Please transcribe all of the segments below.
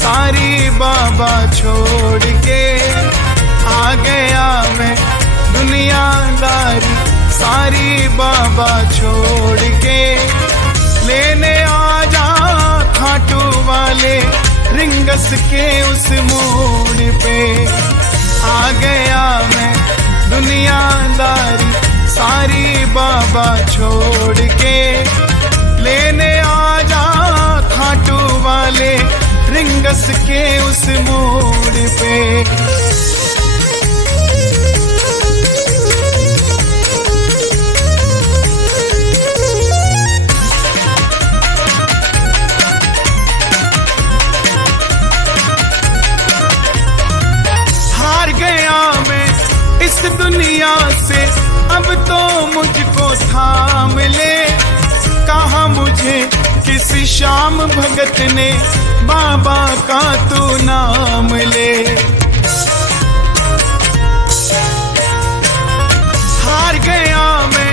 सारी बाबा छोड़ के। आ गया मैं दुनियादारी सारी बाबा छोड़ के। लेने आ जा खाटू वाले रिंगस के उस मोड़ पे। आ गया मैं दुनियादारी सारी बाबा छोड़ के। लेने आ जा खाटू वाले रिंगस के उस मोड़ पे। हार गया मैं इस दुनिया से, अब तो मुझको थाम ले। कहा मुझे किसी श्याम भगत ने बाबा का तू नाम ले। हार गया मैं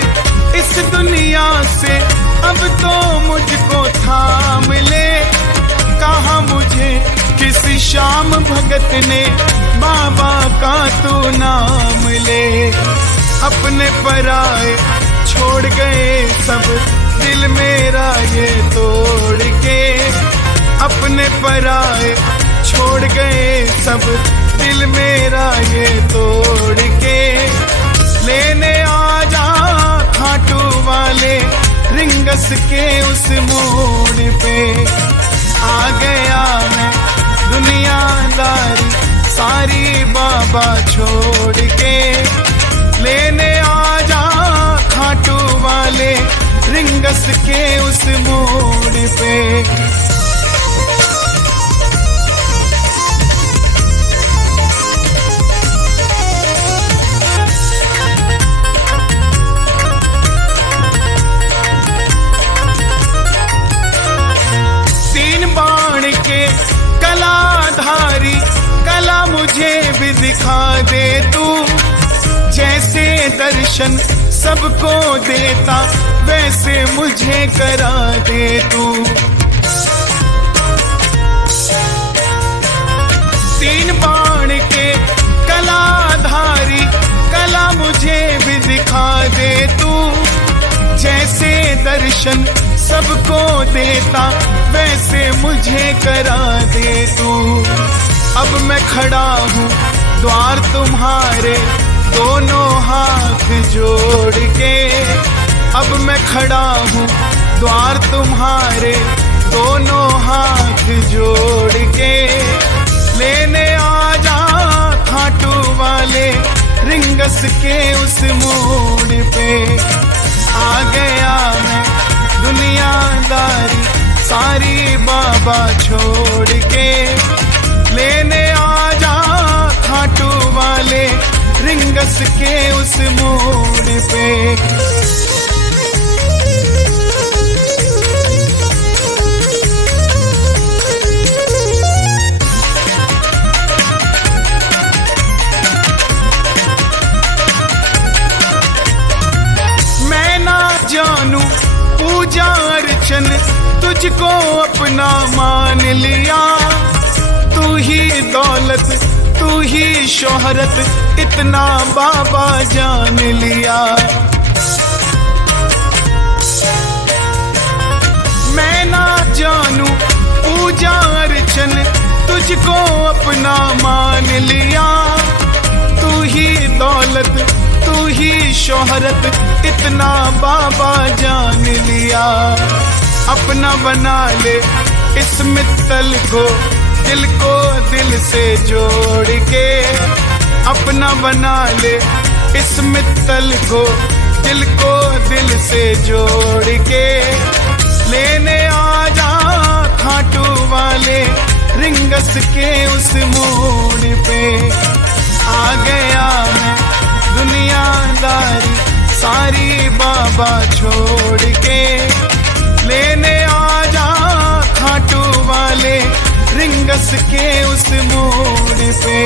इस दुनिया से, अब तो मुझको थाम ले। कहा मुझे किसी श्याम भगत ने बाबा का तू नाम ले। अपने पराए छोड़ गए सब, दिल मेरा ये तोड़ के। अपने पराए छोड़ गए सब, दिल मेरा ये तोड़ के। लेने आ जा खाटू वाले रिंगस के उस मोड़ पे। आ गया मैं दुनियादारी सारी बाबा छोड़ के। लेने आ जा खाटू वाले रिंगस के उस मोड़ पे। तीन बाण के कलाधारी कला मुझे भी दिखा दे तू। जैसे दर्शन सबको देता वैसे मुझे करा दे तू। तीन बाण के कलाधारी कला मुझे भी दिखा दे तू। जैसे दर्शन सबको देता वैसे मुझे करा दे तू। अब मैं खड़ा हूँ द्वार तुम्हारे दोनों हाथ जोड़ के। अब मैं खड़ा हूँ द्वार तुम्हारे दोनों हाथ जोड़ के। लेने आ जा खाटू वाले रिंगस के उस मोड़ पे। आ गया मैं दुनियादारी सारी बाबा छोड़ के। लेने आ जा खाटू वाले रिंगस के उस मोड़ पे। मैं ना जानू पूजा अर्चन तुझको अपना मान लिया। तू ही दौलत तू ही शोहरत इतना बाबा जान लिया। मैं ना जानू पूजा अर्चन तुझको अपना मान लिया। तू ही दौलत तू ही शोहरत इतना बाबा जान लिया। अपना बना ले इस मित्तल को दिल से जोड़ के। अपना बना ले इस मित्तल को दिल से जोड़ के। लेने आ जा खाटू वाले रिंगस के उस मोड़ पे। आ गया मैं दुनियादारी सारी बाबा छोड़ के। लेने आ जा खाटू वाले रिंगस के उस मोड़ पे।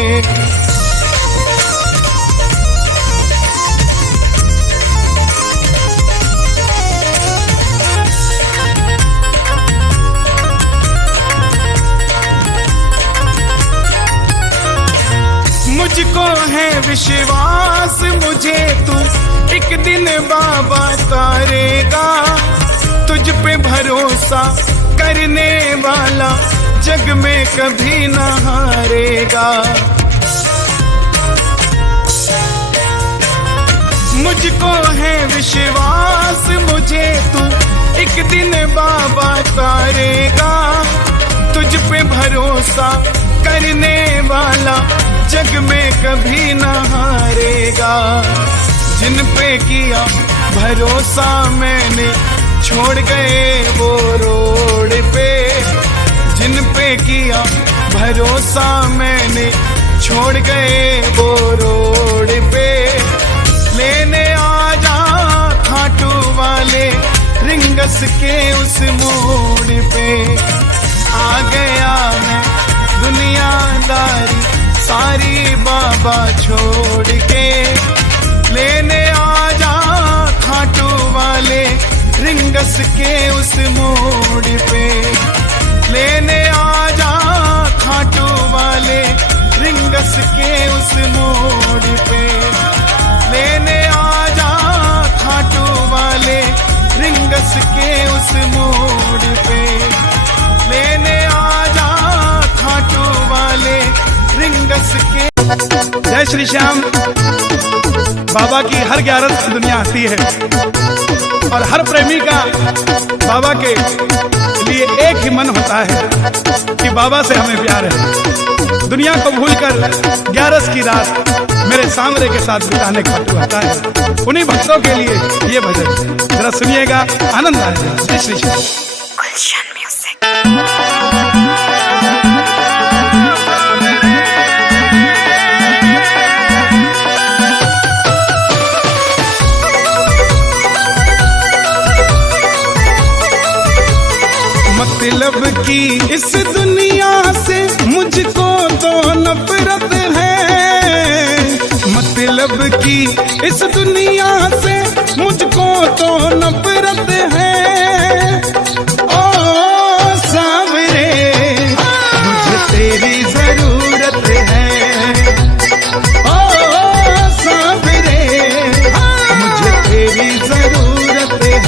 विश्वास मुझे तू एक दिन बाबा तारेगा। तुझ पे भरोसा करने वाला जग में कभी न हारेगा। मुझको है विश्वास मुझे तू एक दिन बाबा तारेगा। तुझ पे भरोसा करने वाला जग में कभी न हारेगा। जिन पे किया भरोसा मैंने छोड़ गए वो रोड पे। जिन पे किया भरोसा मैंने छोड़ गए वो रोड पे। लेने आ जा खाटू वाले रिंगस के उस मोड़ पे। आ गया मैं दुनियादारी सारी बाबा छोड़ के। लेने आ जा खाटू वाले रिंगस के उस मोड़ पे। लेने आ जा खाटू वाले रिंगस के उस मोड़ पे। लेने आ जा खाटू वाले रिंगस के उस मोड़ पे। लेने आ जा खाटू वाले रिंगस के। जय श्री श्याम। बाबा की हर ग्यारत दुनिया आती है और हर प्रेमी का बाबा के लिए एक ही मन होता है कि बाबा से हमें प्यार है। दुनिया को भूलकर ग्यारस की रात मेरे सांवरे के साथ बिताने का आता है। उन्हीं भक्तों के लिए ये भजन जरा सुनिएगा, आनंद आएगा। जय श्री श्याम। मतलब की इस दुनिया से मुझको तो नफरत है। मतलब की इस दुनिया से मुझको तो नफरत है। ओ सांवरे मुझे तेरी जरूरत है। ओ सांवरे मुझे तेरी जरूरत है।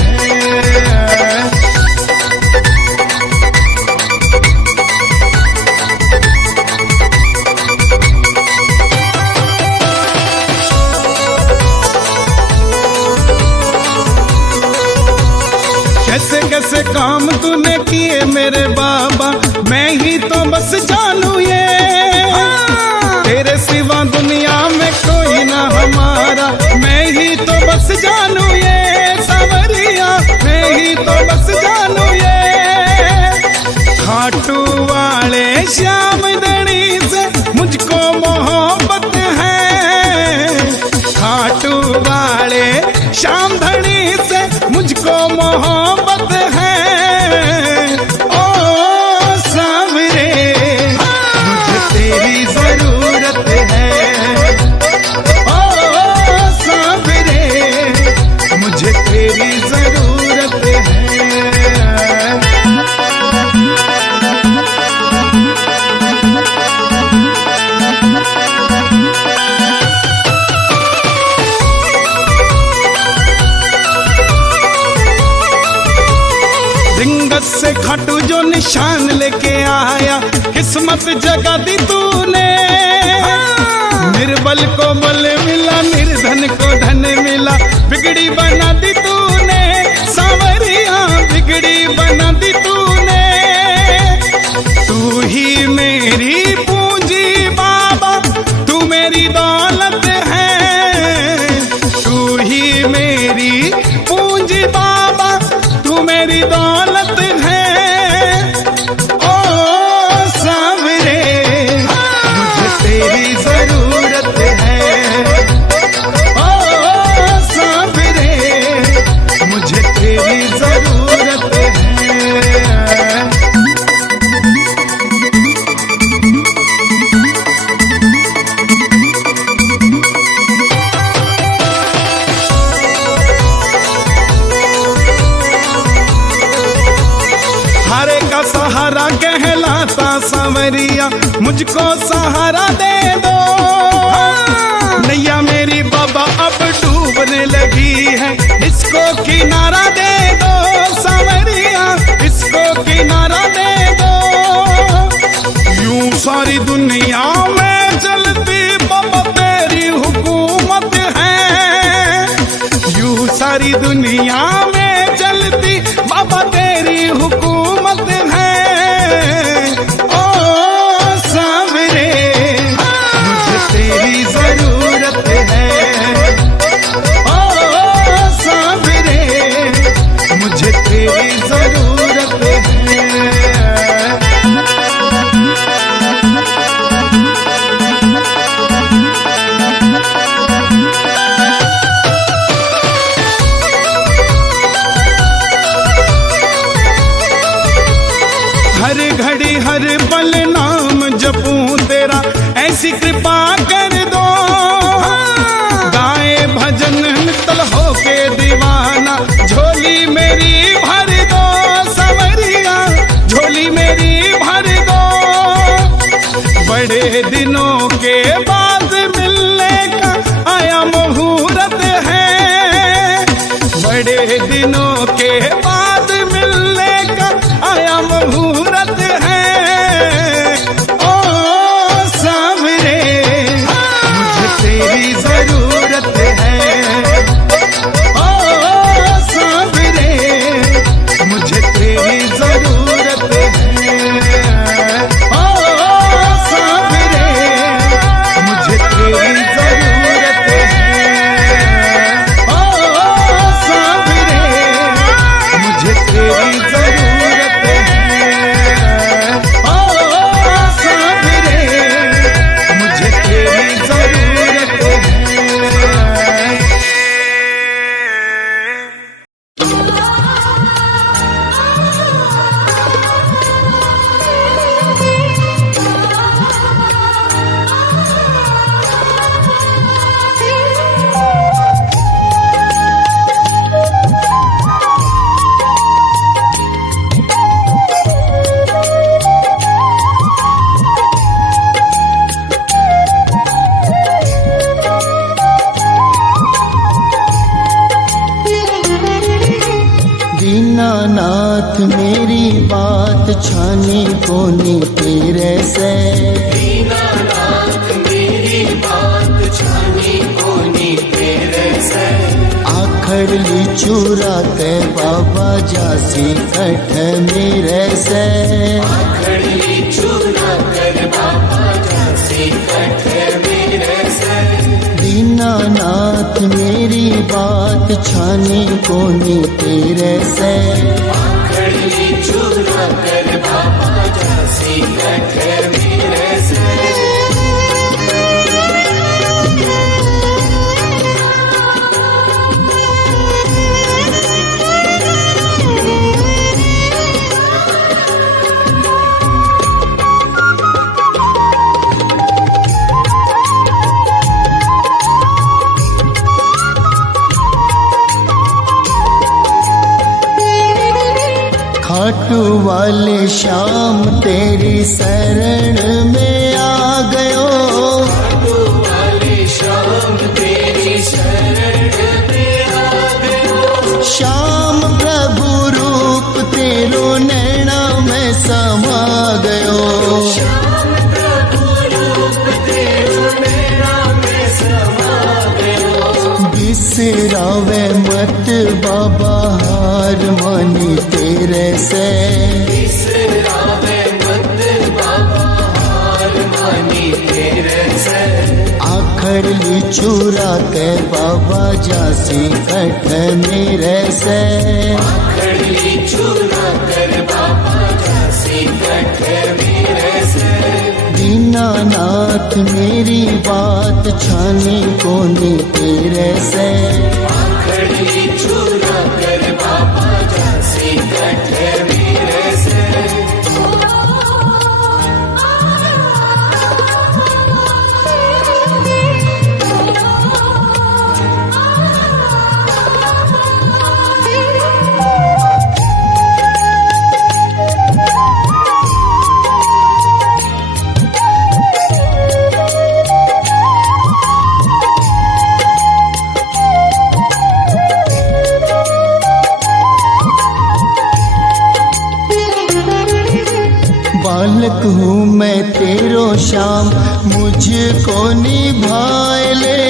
कैसे कैसे काम तूने किए मेरे बाबा, मैं ही तो बस जानू ये। तेरे सिवा दुनिया में कोई ना हमारा, मैं ही तो बस जानू ये। सांवरिया मैं ही तो बस जानू ये। खाटू वाले श्याम धनी से मुझको मोहब्बत है। खाटू वाले श्याम धनी से मुझको मोहब्बत है। ओ सांवरे मुझे तेरी जरूरत है। ओ सांवरे मुझे तेरी जरूरत है। रिंगस से खाटू जो निशान लेके आया, किस्मत जगा दी तूने। निर्बल को बल मिला, निर्धन को धन मिला, बिगड़ी बना दी तूने। सांवरिया बिगड़ी बना दी तूने। तू ही मेरी पूंजी बाबा, तू मेरी दौलत है। तू ही मेरी पूंजी बाबा, तू मेरी दौलत है। ओ सांवरे मुझे तेरी जरूरत है। ओ सांवरे मुझे तेरी जरूरत है। हारे का सहारा कहलाता सांवरिया, मुझको सहारा दे दो। इसको किनारा दे दो सांवरिया, इसको किनारा दे दो। यूं सारी दुनिया में चलती बाबा तेरी हुकूमत है, यूं सारी दुनिया में चलती बाबा तेरी हुकूमत है। ओ सांवरे मुझे तेरी जरूरत है, ओ सांवरे मुझे तेरी जरूरत है। हर घड़ी हर पल नाम जपूं तेरा, ऐसी कृपा कर दो। गाए भजन नितल होके दीवाना, झोली मेरी भर दो सांवरिया, झोली मेरी भर दो। बड़े दिनों के बाद मिलने का आया मुहूर्त है, बड़े दिनों के बाद मिलने का आया मुहूर्त है। ओ सांवरे मुझे तेरी जरूरत है, ओ सांवरे मुझे तेरी जरूरत है, ओ सांवरे मुझे तेरी जरूरत है, ओ सांवरे मुझे तेरी जरूरत है, ओ सांवरे मुझे तेरी जरूरत है। दीनानाथ मेरी बात छानी कोनी तेरे से, दीनानाथ मेरी बात छानी कोनी तेरे से। आखड़ ली चूरा के बाबा जासी कठ मेरे से, आखड़ ली चूरा कर बाबा जासी कठ मेरे से। दीनानाथ मेरी बात छानी कोनी तेरे से, आखड़ी चूरा कर बाबा जासी कठ मेरे से। खाटू वाले श्याम तेरी शरण में आ गयो, खाटू वाले श्याम तेरी शरण में आ गयो। श्याम प्रभु रूप तेरो नैना में समा गयो, श्याम प्रभु रूप तेरो नैना में समा गयो। बिसरावे मत बाबा हार मानी तेरे से, बिसरावे मत बाबा हार मानी तेरे से। आखड़ ली चूरा के बाबा जासी कठ मेरे से, आखड़ ली चूरा कर बाबा जासी कठ मेरे से। दीनानाथ मेरी बात छानी कोनी तेरे से, आखड़ ली चूरा कर बाबा जासी कठ मेरे से। बालक हूँ मैं तेरो श्याम, मुझको निभाए ले।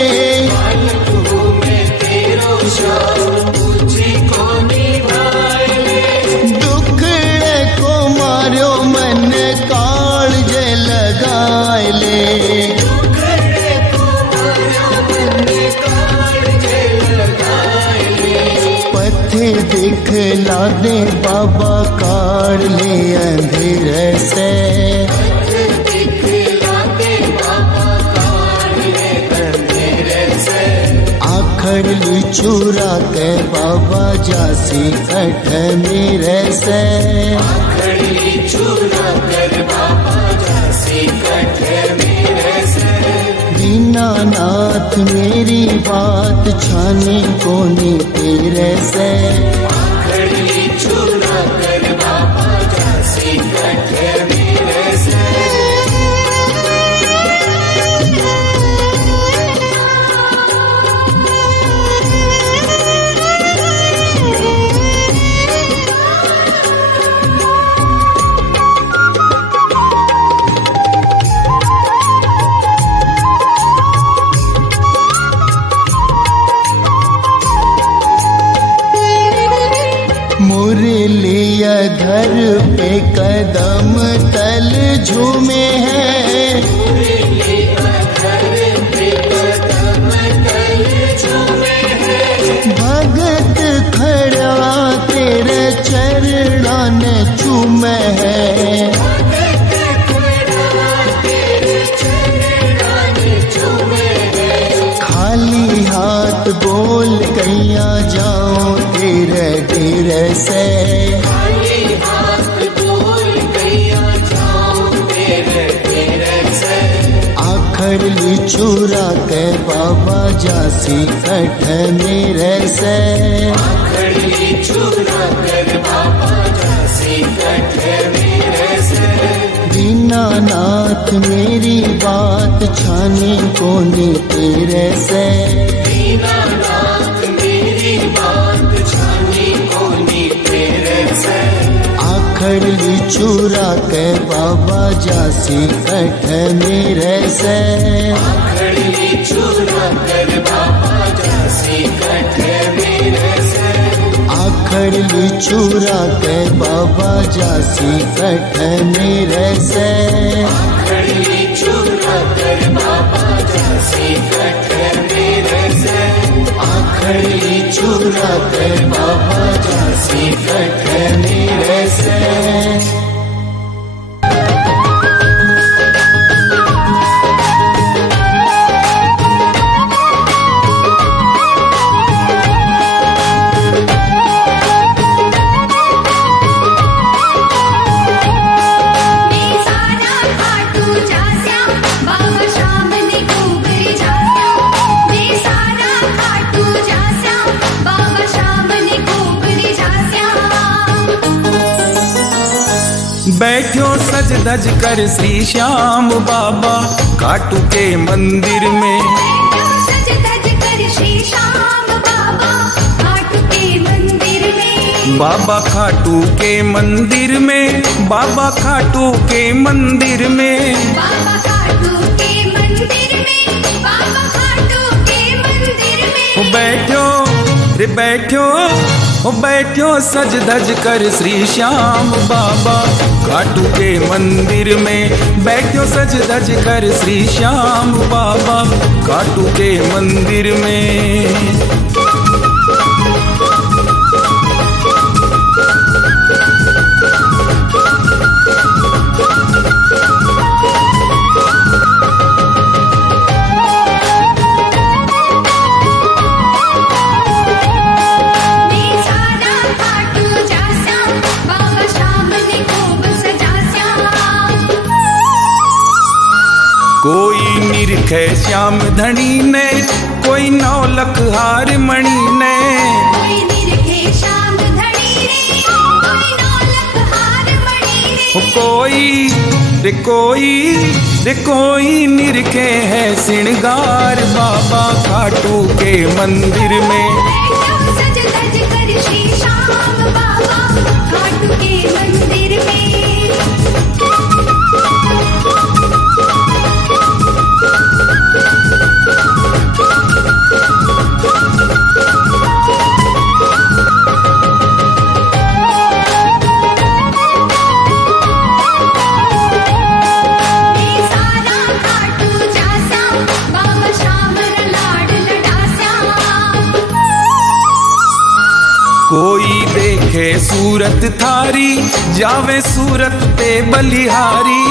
दुखड़े को मारो मन कालज लगाए ले। पथे दिखला दे बाबा, काढ़ ले अंधेरे से। आखड़ ली चुरा के बाबा, जासी कठ मेरे से। दीनानाथ मेरी बात, छाने कोनी तेरे से। मुरलिया धर पे कदम तल झूमे हैं। भगत खड़ा तेरे चरणन चूमे है। खाली हाथ बोल कैया जाओ तेरे डेरे से। आखड़ ली चुरा के बाबा, जासी कठ मेरे से। दीनानाथ मेरी बात, छाने कोनी तेरे से। आखड़ ली चुरा के बाबा, जासी कठ मेरे से। आखड़ ली चुरा के बाबा, जासी कठ मेरे से। आखड़ ली चुरा के बाबा, जासी कठ मेरे से। बैठो सज धज कर श्री श्याम बाबा, खाटू के मंदिर में। सज धज कर श्री श्याम बाबा, खाटू के मंदिर में। बाबा खाटू के मंदिर में, बाबा खाटू के मंदिर में। बाबा खाटू के मंदिर में, बाबा खाटू के मंदिर में। बैठो रे बैठो, बैठो सज धज कर श्री श्याम बाबा, खाटू के मंदिर में। बैठो सज धज कर श्री श्याम बाबा, खाटू के मंदिर में। कोई निरखे श्याम धनी ने, कोई 9 लख हार मणि ने। कोई निरखे श्याम धनी ने, कोई 9 लख हार मणि ने। कोई निरखे है श्रृंगार बाबा खाटू के मंदिर में। सज धज कर श्री श्याम बाबा, खाटू के मंदिर में। सूरत थारी, जावे सूरत पे बलिहारी।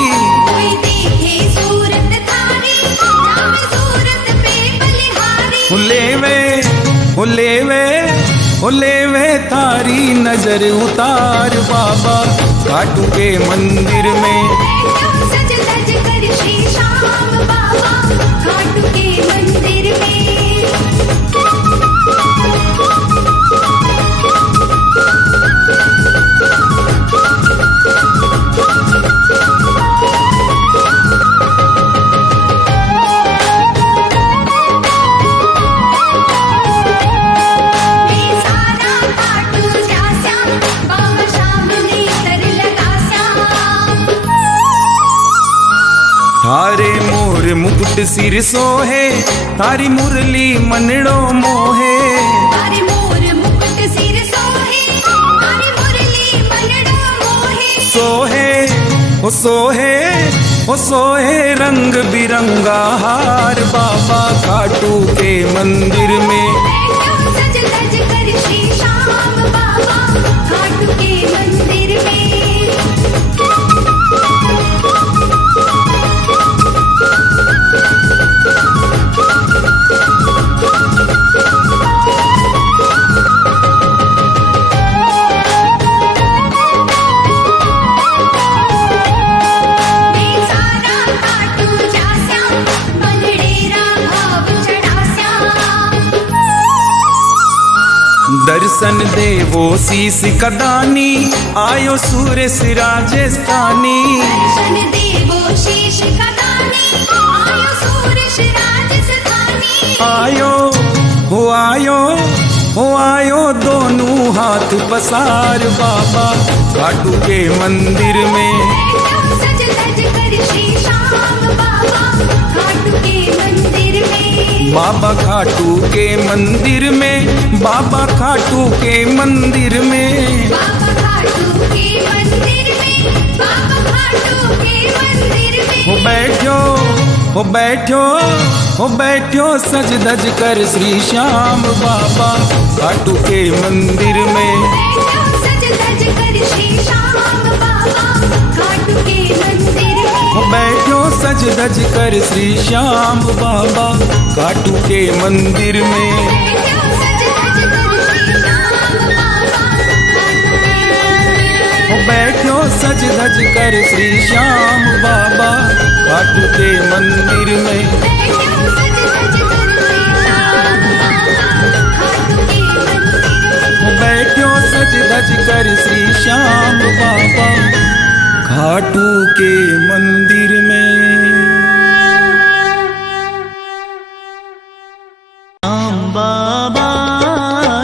कोई देखे सूरत थारी, जावे सूरत पे बलिहारी। लेवे तारी नजर उतार बाबा खाटू के मंदिर में। बैठो सज धज कर श्री श्याम बाबा खाटू के मंदिर में। थारे मोर मुकुट सिर सोहे, थारी मुरली मनड़ो मोहे। थारे मोर मुकुट सिर सोहे, थारी मुरली मनड़ो मोहे। सोहे रंग बिरंगा हार बाबा खाटू के मंदिर में। बैठो सज धज कर श्री श्याम बाबा खाटू के मंदिर में। दर्शन देवो शीस कदानी, आयो सूरज राजस्थानी। दर्शन देवो शीश कदानी, आयो सूरज राजस्थानी। आयो दोनों हाथ पसार बाबा खाटू के मंदिर में। बैठो सज धज कर श्री श्याम बाबा खाटू के मंदिर में। बाबा खाटू के मंदिर में, बाबा खाटू के मंदिर में। बाबा खाटू के मंदिर में, बाबा खाटू के मंदिर में। बैठो सज धज कर श्री श्याम बाबा खाटू के मंदिर में। बैठो सज धज कर श्री श्याम बाबा खाटू के मंदिर में। बैठो सज धज कर श्री श्याम बाबा खाटू के मंदिर में। बैठो सज धज कर श्री श्याम बाबा खाटू के मंदिर में। बैठो सज धज कर श्री श्याम बाबा खाटू के मंदिर में।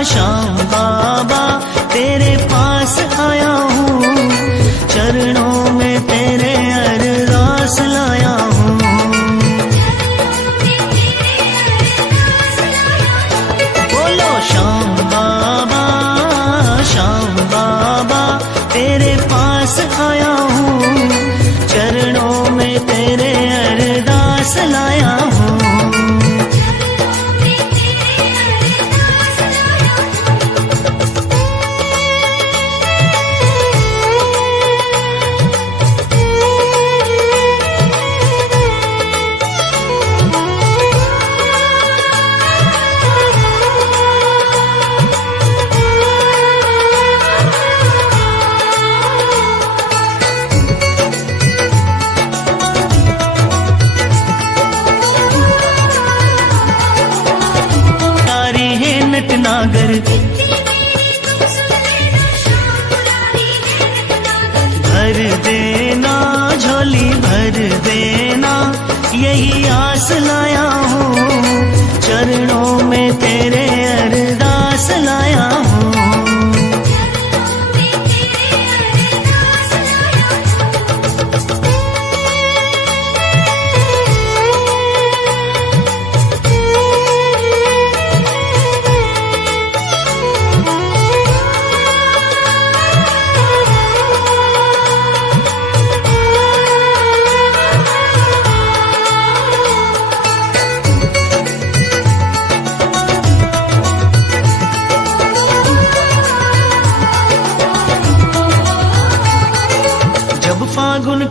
श्याम बाबा तेरे पास आया हूँ, चरणों में तेरे अरदास लाया हूँ। बोलो श्याम बाबा तेरे पास आया हूँ, चरणों में तेरे अरदास लाया हूँ। नटनागर भर देना झोली भर देना, यही आस लाया हूँ, चरणों में तेरे अरदास लाया हूँ।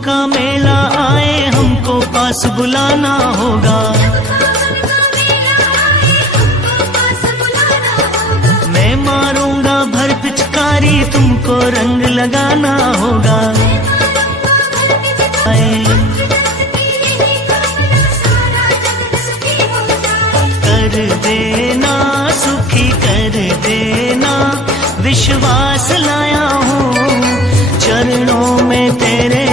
का मेला आए हमको पास बुलाना होगा। मैं मारूंगा भर पिचकारी तुमको रंग लगाना होगा। कर देना सुखी कर देना विश्वास लाया हूँ चरणों में तेरे